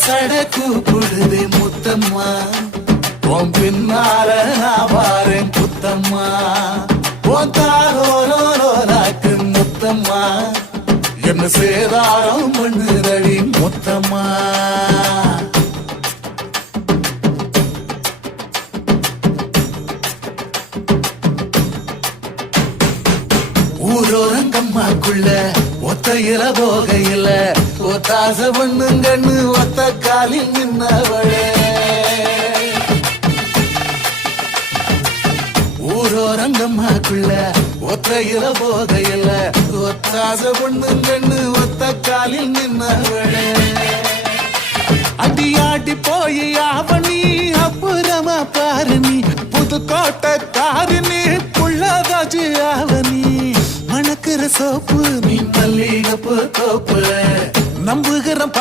சட கூப்பிடுதே முத்தம்மா உன் பின்னால நான் வாரேன் புத்தம்மா உன் தாரோரோராக்கு முத்தம்மா என்ன சேதாரம் பண்ணுதடி முத்தம்மா ஊரோரங்கம்மாக்குள்ள ஒத்தையில போகையில ஒத்தாச பண்ணுங்கன்னு ஒத்த காலில் நின்னவளே ஊரோரங்கம்மாக்குள்ள ஒத்தையில போகையில ஒத்தாச பண்ணுங்கன்னு ஒத்த காலில் நின்னவளே அடியாடி போய் அவனி அப்புறமா பாரு நீ புதுக்கோட்டை காரினி புள்ளதாச்சு அவனி மணக்கிற சோப்பு நீ மல்லிகப்பு தோப்பு நம்புகிற